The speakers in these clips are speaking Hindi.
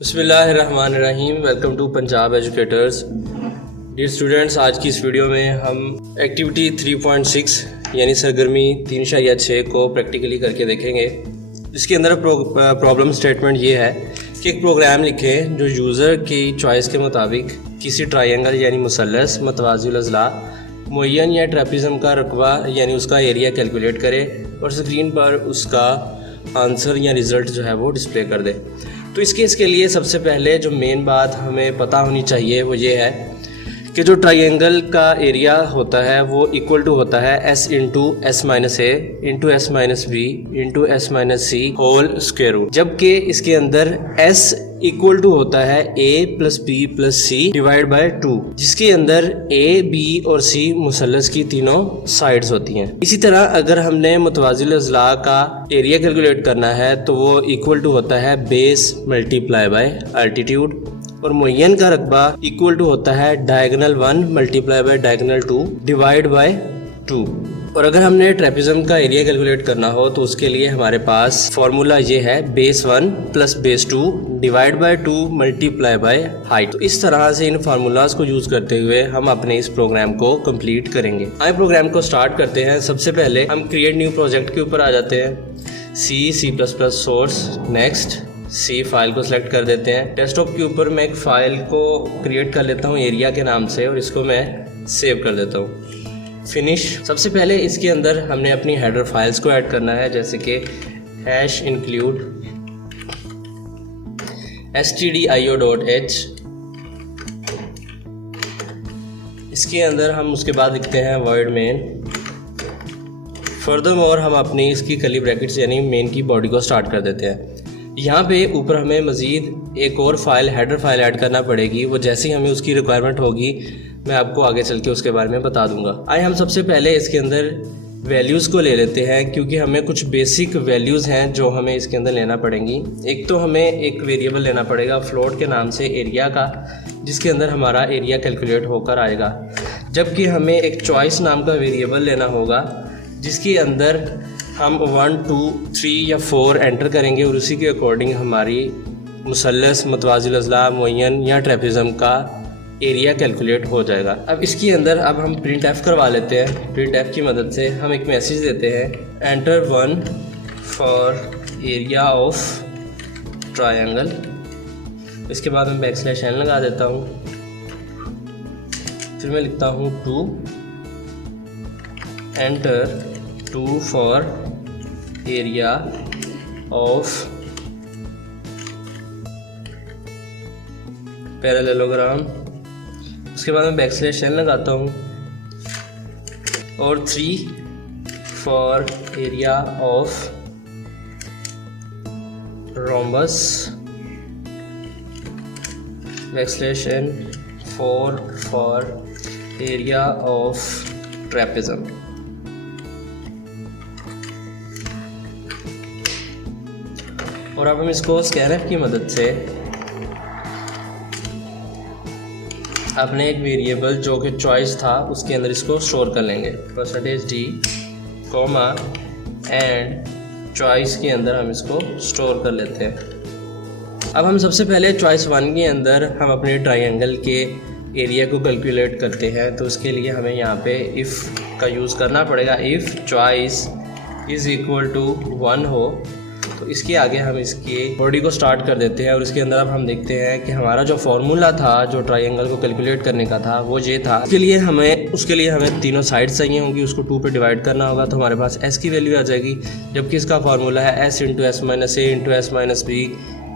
बिस्मिल्लाहिर्रहमानिर्रहीम। Welcome to Punjab educators. Dear students, आज की इस वीडियो में हम एक्टिविटी 3.6 यानी सरगर्मी 3.6 को प्रैक्टिकली करके देखेंगे। इसके अंदर प्रॉब्लम स्टेटमेंट ये है कि एक प्रोग्राम लिखें जो यूज़र की चॉइस के मुताबिक किसी ट्रायंगल यानी मुसल्लस मतवाज़िल अज़ला मुअय्यन या ट्रेपज़म का रकबा यानी उसका एरिया कैलकुलेट करे और स्क्रीन पर उसका आंसर या रिज़ल्ट जो है वो डिस्प्ले कर दे। तो इस केस के लिए सबसे पहले जो मेन बात हमें पता होनी चाहिए वो ये है कि जो ट्रायंगल का एरिया होता है वो इक्वल टू होता है s into s minus a into s minus b into s minus c whole square root, जबकि इसके अंदर s इक्वल टू होता है a plus b plus c divide by 2, जिसके अंदर a, b और c मुसल्लस की तीनों साइड्स होती हैं। इसी तरह अगर हमने मुतवाज़िल अज़ला का एरिया कैलकुलेट करना है तो वो इक्वल टू होता है बेस मल्टीप्लाई बाय अल्टीट्यूड, और मुअय्यन का रकबा इक्वल टू होता है diagonal 1 multiply by diagonal 2 divide by 2। और अगर हमने ट्रेपज़म का एरिया कैलकुलेट करना हो तो उसके लिए हमारे पास फॉर्मूला ये है base 1 plus base 2 divide by 2 multiply by height. तो इस तरह से इन फार्मूलाज को यूज़ करते हुए हम अपने इस प्रोग्राम को कंप्लीट करेंगे। आइए प्रोग्राम को स्टार्ट करते हैं। सबसे पहले हम क्रिएट न्यू प्रोजेक्ट के ऊपर आ जाते हैं। C++ सोर्स, नेक्स्ट सी फाइल को सिलेक्ट कर देते हैं। डेस्कटॉप के ऊपर मैं एक फ़ाइल को क्रिएट कर लेता हूँ एरिया के नाम से और इसको मैं सेव कर देता हूँ। फिनिश। सबसे पहले इसके अंदर हमने अपनी हेडर फाइल्स को ऐड करना है, जैसे कि #include stdio.h। इसके अंदर हम उसके बाद लिखते हैं वर्ड मेन। फर्दरमोर हम अपनी इसकी कर्ली ब्रैकेट्स यानी मेन की बॉडी को स्टार्ट कर देते हैं। यहाँ पे ऊपर हमें मज़ीद एक और फाइल हेडर फाइल ऐड करना पड़ेगी। वो जैसे ही हमें उसकी रिक्वायरमेंट होगी मैं आपको आगे चल के उसके बारे में बता दूंगा। आइए हम सबसे पहले इसके अंदर वैल्यूज़ को ले लेते हैं, क्योंकि हमें कुछ बेसिक वैल्यूज़ हैं जो हमें इसके अंदर लेना पड़ेंगी। एक तो हमें एक वेरिएबल लेना पड़ेगा फ्लोट के नाम से एरिया का, जिसके अंदर हमारा एरिया कैलकुलेट होकर आएगा। जबकि हमें एक चॉइस नाम का वेरिएबल लेना होगा जिसके अंदर हम 1, 2, 3 या 4 एंटर करेंगे और उसी के अकॉर्डिंग हमारी मुसल्लस मतवाज़िल अज़ला मुअय्यन या ट्रेपज़म का एरिया कैलकुलेट हो जाएगा। अब इसके अंदर अब हम प्रिंट एफ करवा लेते हैं। प्रिंट एफ की मदद से हम एक मैसेज देते हैं, enter 1 for area of triangle. इसके बाद मैं बैकस्लैश n लगा देता हूँ। फिर मैं लिखता हूँ 2, enter 2 for area of parallelogram. उसके बाद मैं बैकस्लैश n लगाता हूँ और 3 for area of rhombus, backslash n 4 for area of trapezium. और अब हम इसको स्कैनफ की मदद से अपने एक वेरिएबल जो कि चॉइस था उसके अंदर इसको स्टोर कर लेंगे। %d कॉमा एंड चॉइस के अंदर हम इसको स्टोर कर लेते हैं। अब हम सबसे पहले चॉइस 1 के अंदर हम अपने ट्रायंगल के एरिया को कैलकुलेट करते हैं। तो उसके लिए हमें यहाँ पे इफ़ का यूज़ करना पड़ेगा। If choice is equal to 1 हो तो इसके आगे हम इसकी बॉडी को स्टार्ट कर देते हैं। और इसके अंदर अब हम देखते हैं कि हमारा जो फार्मूला था जो ट्रायंगल को कैलकुलेट करने का था वो ये था। उसके लिए हमें तीनों साइड्स चाहिए होंगी, उसको 2 पे डिवाइड करना होगा तो हमारे पास s की वैल्यू आ जाएगी। जबकि इसका फार्मूला है s into s minus a into s minus b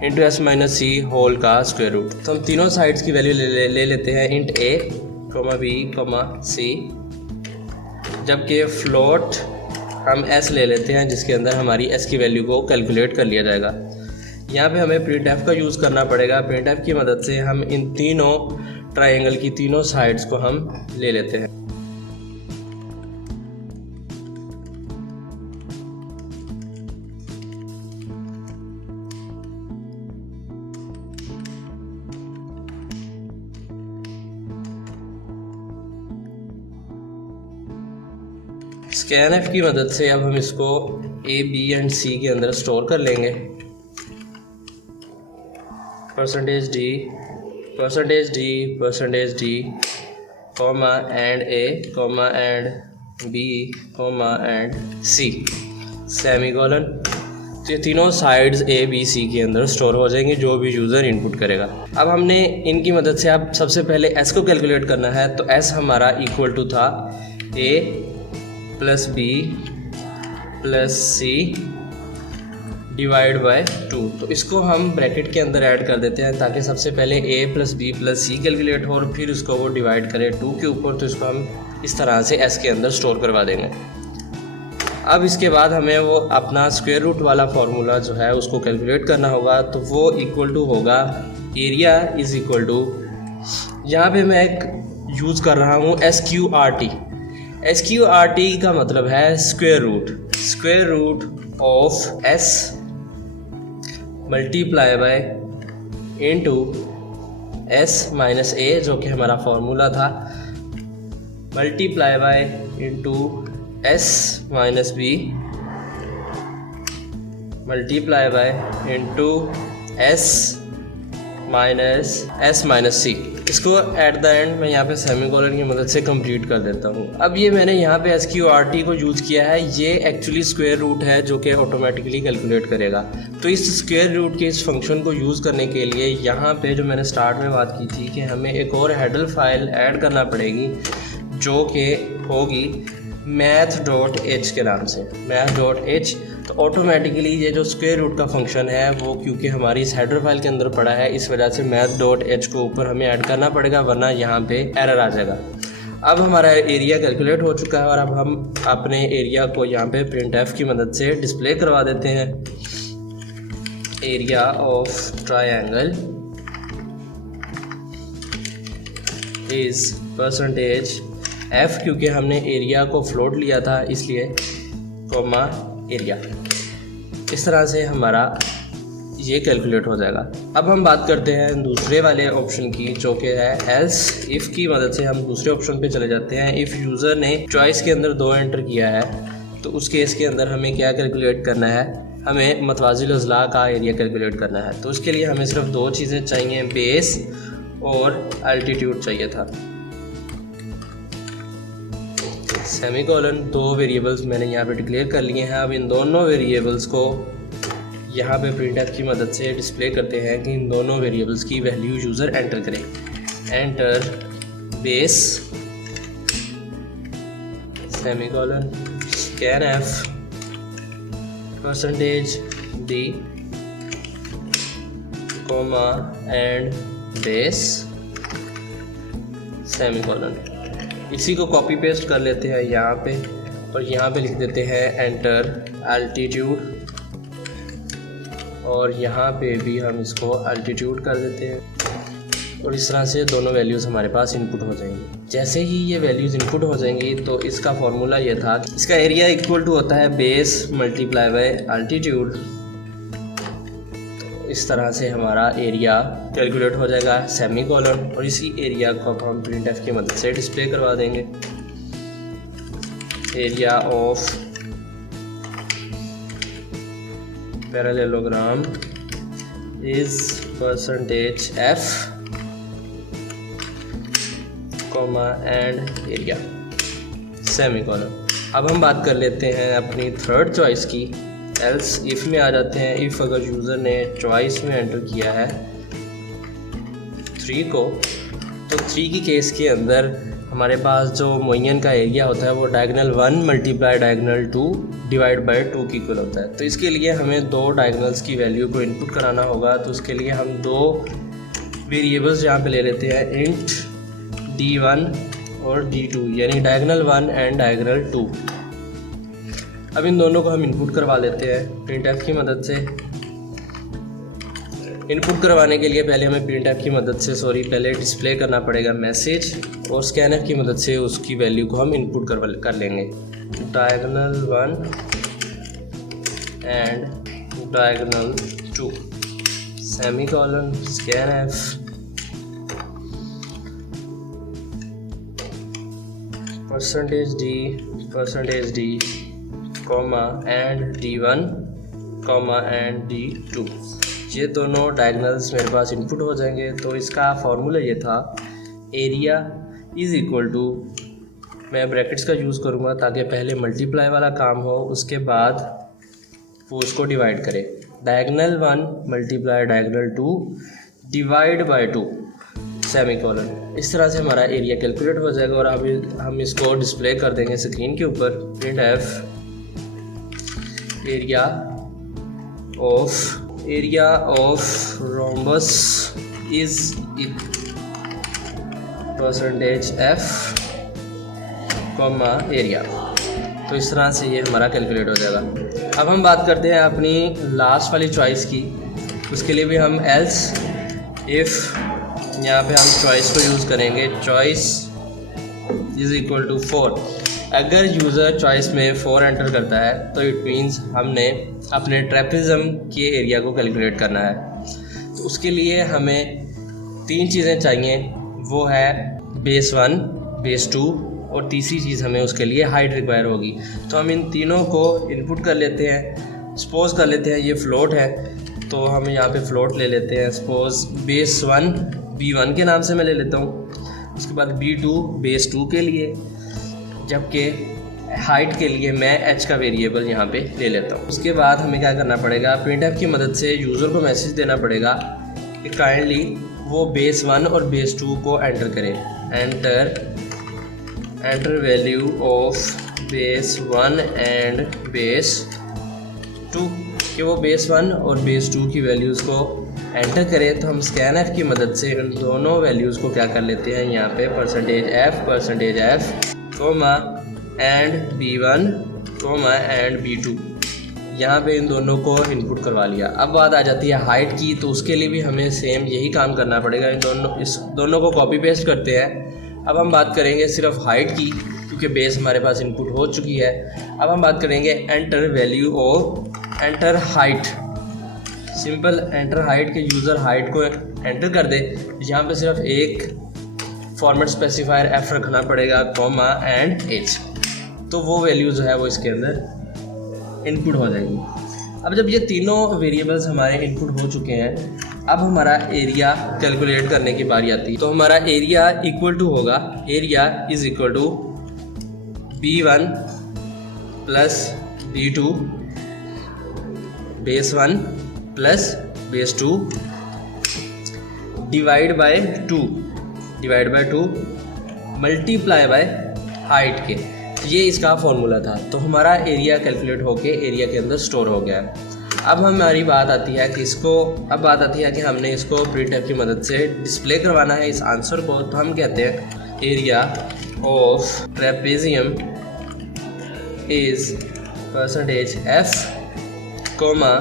into s minus c whole का स्क्वायर रूट। तो हम तीनों साइड्स की वैल्यू ले लेते हैं, इंट a, b, c। जबकि फ्लोट हम s ले लेते हैं जिसके अंदर हमारी s की वैल्यू को कैलकुलेट कर लिया जाएगा। यहाँ पे हमें प्रिंट एफ का यूज़ करना पड़ेगा। प्रिंट एफ की मदद से हम इन तीनों ट्रायंगल की तीनों साइड्स को हम ले लेते हैं। स्कैनफ की मदद से अब हम इसको A, B एंड C के अंदर स्टोर कर लेंगे। Percentage D comma and A comma and B comma and C semicolon. तो ये तीनों साइड्स ए बी सी के अंदर स्टोर हो जाएंगे जो भी यूज़र इनपुट करेगा। अब हमने इनकी मदद से अब सबसे पहले एस को कैलकुलेट करना है। तो एस हमारा इक्वल टू था a plus b plus c divide by 2। तो इसको हम ब्रैकेट के अंदर ऐड कर देते हैं ताकि सबसे पहले ए प्लस बी प्लस सी कैलकुलेट हो और फिर उसको वो डिवाइड करे 2 के ऊपर। तो इसको हम इस तरह से एस के अंदर स्टोर करवा देंगे। अब इसके बाद हमें वो अपना स्क्वायर रूट वाला फार्मूला जो है उसको कैलकुलेट करना होगा। तो वो इक्वल टू होगा एरिया इज़ इक्वल टू, यहाँ पे मैं एक यूज़ कर रहा हूँ SQRT। SQRT का मतलब है square root of S multiply by into S minus A जो कि हमारा फार्मूला था, multiply by into S minus B multiply by into S minus C। इसको एट द एंड मैं यहाँ पे सेमीकोलन की मदद से कंप्लीट कर देता हूँ। अब ये मैंने यहाँ पे SQRT को यूज़ किया है, ये एक्चुअली स्क्वायर रूट है जो कि ऑटोमेटिकली कैलकुलेट करेगा। तो इस स्क्वायर रूट के इस फंक्शन को यूज़ करने के लिए यहाँ पे जो मैंने स्टार्ट में बात की थी कि हमें एक और हेडर फाइल ऐड करना पड़ेगी जो कि होगी math.h के नाम से, math.h। तो ऑटोमेटिकली ये जो स्क्वायर रूट का फंक्शन है वो क्योंकि हमारी इस हेडर फाइल के अंदर पड़ा है, इस वजह से math.h को ऊपर हमें ऐड करना पड़ेगा, वरना यहाँ पे एरर आ जाएगा। अब हमारा एरिया कैलकुलेट हो चुका है और अब हम अपने एरिया को यहाँ पे printf की मदद से डिस्प्ले करवा देते हैं। Area of triangle is percentage f, क्योंकि हमने एरिया को फ्लोट लिया था इसलिए कॉमा एरिया। इस तरह से हमारा ये कैलकुलेट हो जाएगा। अब हम बात करते हैं दूसरे वाले ऑप्शन की जो कि है एल्स इफ़ की मदद से हम दूसरे ऑप्शन पे चले जाते हैं। इफ़ यूज़र ने चॉइस के अंदर 2 एंटर किया है तो उस केस के अंदर हमें क्या कैलकुलेट करना है, हमें मतवाजिल अज़ला का एरिया कैलकुलेट करना है। तो उसके लिए हमें सिर्फ 2 चीज़ें चाहिए, बेस और अल्टीट्यूड चाहिए था। सेमीकोलन 2 वेरिएबल्स मैंने यहाँ पे डिक्लेयर कर लिए हैं। अब इन दोनों वेरिएबल्स को यहाँ पे प्रिंटफ की मदद से डिस्प्ले करते हैं कि इन दोनों वेरिएबल्स की वैल्यू यूज़र एंटर करें। Enter base semicolon scanf percentage d comma and base semicolon. इसी को कॉपी पेस्ट कर लेते हैं यहाँ पे और यहाँ पे लिख देते हैं एंटर अल्टीट्यूड और यहाँ पे भी हम इसको अल्टीट्यूड कर देते हैं और इस तरह से दोनों वैल्यूज़ हमारे पास इनपुट हो जाएंगी। जैसे ही ये वैल्यूज़ इनपुट हो जाएंगी तो इसका फॉर्मूला ये था, इसका एरिया इक्वल टू होता है बेस मल्टीप्लाई बाय अल्टीट्यूड। इस तरह से हमारा एरिया कैलकुलेट हो जाएगा सेमीकोलन और इसी एरिया को अब हम प्रिंटफ की मदद से डिस्प्ले करवा देंगे। Area of parallelogram is percentage f comma and area semicolon. अब हम बात कर लेते हैं अपनी थर्ड चॉइस की, एल्स इफ़ में आ जाते हैं। इफ़ अगर यूज़र ने चॉइस में एंटर किया है 3 को, तो 3 की केस के अंदर हमारे पास जो मुअय्यन का एरिया होता है वो diagonal 1 multiply diagonal 2 divide by 2 की इक्वल होता है। तो इसके लिए हमें 2 डायगोनल्स की वैल्यू को इनपुट कराना होगा। तो उसके लिए हम 2 वेरिएबल्स यहाँ पे ले लेते हैं, इंट d1 और d2, यानी डायगोनल 1 एंड डायगोनल 2। अब इन दोनों को हम इनपुट करवा लेते हैं प्रिंटफ की मदद से। इनपुट करवाने के लिए पहले हमें प्रिंटफ की मदद से पहले डिस्प्ले करना पड़ेगा मैसेज और स्कैनर की मदद से उसकी वैल्यू को हम इनपुट कर लेंगे। Diagonal 1 and diagonal 2 semicolon scanf percentage d comma and d1 comma and d2 ये दोनों डायगनल्स मेरे पास इनपुट हो जाएंगे। तो इसका फॉर्मूला ये था, एरिया इज़ इक्वल टू, मैं ब्रैकेट्स का यूज़ करूँगा ताकि पहले मल्टीप्लाई वाला काम हो, उसके बाद वो उसको डिवाइड करे। Diagonal 1 multiply diagonal 2 divide by 2 semicolon. इस तरह से हमारा एरिया कैलकुलेट हो जाएगा और अभी हम इसको डिस्प्ले कर देंगे स्क्रीन के ऊपर। Print F area of rhombus is percentage F comma area. तो इस तरह से ये हमारा कैलकुलेट हो जाएगा। अब हम बात करते हैं अपनी लास्ट वाली चॉइस की। उसके लिए भी हम एल्स इफ़, यहाँ पे हम चॉइस को यूज़ करेंगे, चॉइस इज़ इक्वल टू 4। अगर यूज़र चॉइस में 4 एंटर करता है तो इट मीन्स हमने अपने ट्रेपेज़म के एरिया को कैलकुलेट करना है। तो उसके लिए हमें 3 चीज़ें चाहिए, वो है बेस 1, बेस 2 और तीसरी चीज़ हमें उसके लिए हाइट रिक्वायर होगी। तो हम इन तीनों को इनपुट कर लेते हैं। सपोज़ कर लेते हैं ये फ्लोट है, तो हम यहाँ पे फ्लोट ले लेते हैं। सपोज़ बेस 1 B1 के नाम से मैं ले लेता हूँ, उसके बाद B2 बेस 2 के लिए, जबकि हाइट के लिए मैं h का वेरिएबल यहाँ पे ले लेता हूँ। उसके बाद हमें क्या करना पड़ेगा, प्रिंटफ की मदद से यूज़र को मैसेज देना पड़ेगा कि काइंडली वो बेस 1 और बेस 2 को एंटर करें। Enter value of base 1 and base 2, कि वो बेस 1 और बेस 2 की वैल्यूज़ को एंटर करें। तो हम स्कैनफ की मदद से इन दोनों वैल्यूज़ को क्या कर लेते हैं, यहाँ पे percentage F comma and B1 comma and B2, यहाँ पे इन दोनों को इनपुट करवा लिया। अब बात आ जाती है हाइट की, तो उसके लिए भी हमें सेम यही काम करना पड़ेगा। इस दोनों को कॉपी पेस्ट करते हैं। अब हम बात करेंगे सिर्फ हाइट की, क्योंकि बेस हमारे पास इनपुट हो चुकी है। अब हम बात करेंगे enter value of enter height. Simple enter height के यूज़र हाइट को एंटर कर दे। यहाँ पे सिर्फ एक फॉर्मेट स्पेसिफायर एफ रखना पड़ेगा, कॉमा एंड एच, तो वो वैल्यू जो है वो इसके अंदर इनपुट हो जाएगी। अब जब ये तीनों वेरिएबल्स हमारे इनपुट हो चुके हैं, अब हमारा एरिया कैलकुलेट करने की बारी आती है। तो हमारा एरिया इक्वल टू होगा, area is equal to B1 plus B2 base 1 plus base 2 divide by 2 multiply by height के। ये इसका फॉर्मूला था। तो हमारा एरिया कैलकुलेट होके एरिया के अंदर स्टोर हो गया। अब हमारी बात आती है कि हमने इसको प्रिंटफ की मदद से डिस्प्ले करवाना है इस आंसर को। तो हम कहते हैं area of trapezium is percentage F comma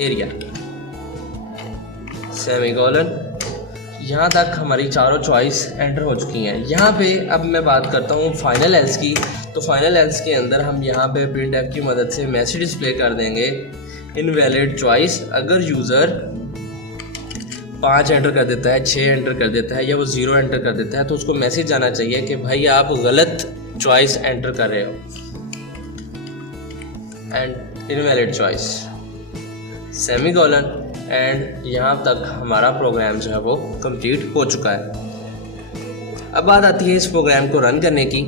area semicolon. यहाँ तक हमारी चारों चॉइस एंटर हो चुकी हैं। यहाँ पे अब मैं बात करता हूँ फाइनल एल्स की। तो फाइनल एल्स के अंदर हम यहाँ पे प्रिंटफ की मदद से मैसेज डिस्प्ले कर देंगे, इनवैलिड चॉइस। अगर यूज़र 5 एंटर कर देता है, 6 एंटर कर देता है या वो 0 एंटर कर देता है, तो उसको मैसेज जाना चाहिए कि भाई आप गलत चॉइस एंटर कर रहे हो and invalid choice semicolon. And यहाँ तक हमारा प्रोग्राम जो है वो कंप्लीट हो चुका है। अब बात आती है इस प्रोग्राम को रन करने की।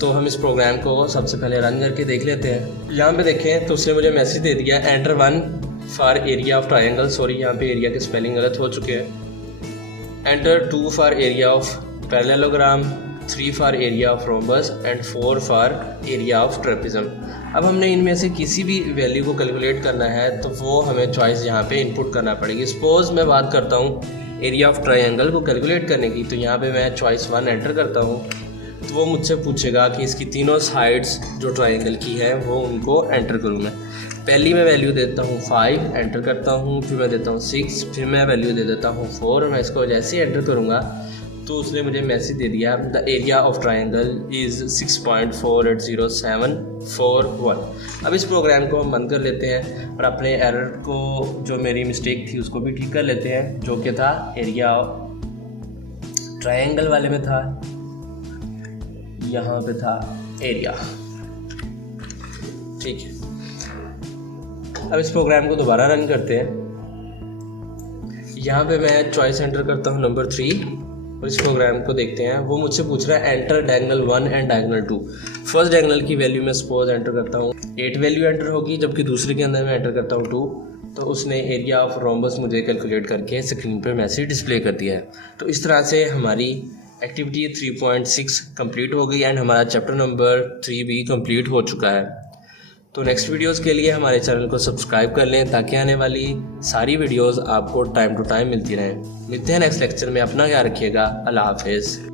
तो हम इस प्रोग्राम को सबसे पहले रन करके देख लेते हैं। यहाँ पे देखें तो उसने मुझे मैसेज दे दिया, enter 1 for area of triangle. Sorry, यहाँ पे एरिया के स्पेलिंग गलत हो चुके हैं। Enter 2 for area of parallelogram, 3 for area of rhombus and 4 for area of trapezium. अब हमने इनमें से किसी भी वैल्यू को कैलकुलेट करना है तो वो हमें चॉइस यहाँ पे इनपुट करना पड़ेगी। सपोज़ मैं बात करता हूँ एरिया ऑफ ट्रायंगल को कैलकुलेट करने की। तो यहाँ पे मैं चॉइस 1 एंटर करता हूँ, तो वो मुझसे पूछेगा कि इसकी तीनों साइड्स जो ट्रायंगल की है वो उनको एंटर करूँ मैं। पहली मैं वैल्यू देता हूँ 5, एंटर करता हूँ, फिर मैं देता हूँ 6, फिर मैं वैल्यू दे देता हूँ 4। मैं इसको जैसे ही एंटर करूँगा तो उसने मुझे मैसेज दे दिया, the area of triangle is 6.480741। अब इस प्रोग्राम को हम बंद कर लेते हैं और अपने एरर को, जो मेरी मिस्टेक थी, उसको भी ठीक कर लेते हैं, जो कि था एरिया ट्रायंगल वाले में था, यहाँ पे था एरिया। ठीक है, अब इस प्रोग्राम को दोबारा रन करते हैं। यहाँ पे मैं चॉइस एंटर करता हूँ नंबर 3 और इस प्रोग्राम को देखते हैं। वो मुझसे पूछ रहा है enter diagonal 1 and diagonal 2। First diagonal की वैल्यू मैं सपोज एंटर करता हूँ 8 वैल्यू एंटर होगी, जबकि दूसरे के अंदर मैं एंटर करता हूँ 2। तो उसने एरिया ऑफ रोम्बस मुझे कैलकुलेट करके स्क्रीन पर मैसेज डिस्प्ले कर दिया है। तो इस तरह से हमारी एक्टिविटी 3.6 कंप्लीट हो गई एंड हमारा चैप्टर नंबर 3 भी कंप्लीट हो चुका है। तो नेक्स्ट वीडियोस के लिए हमारे चैनल को सब्सक्राइब कर लें ताकि आने वाली सारी वीडियोस आपको टाइम टू टाइम मिलती रहें। मिलते हैं नेक्स्ट लेक्चर में। अपना ख्याल रखिएगा। अल्लाह हाफिज़।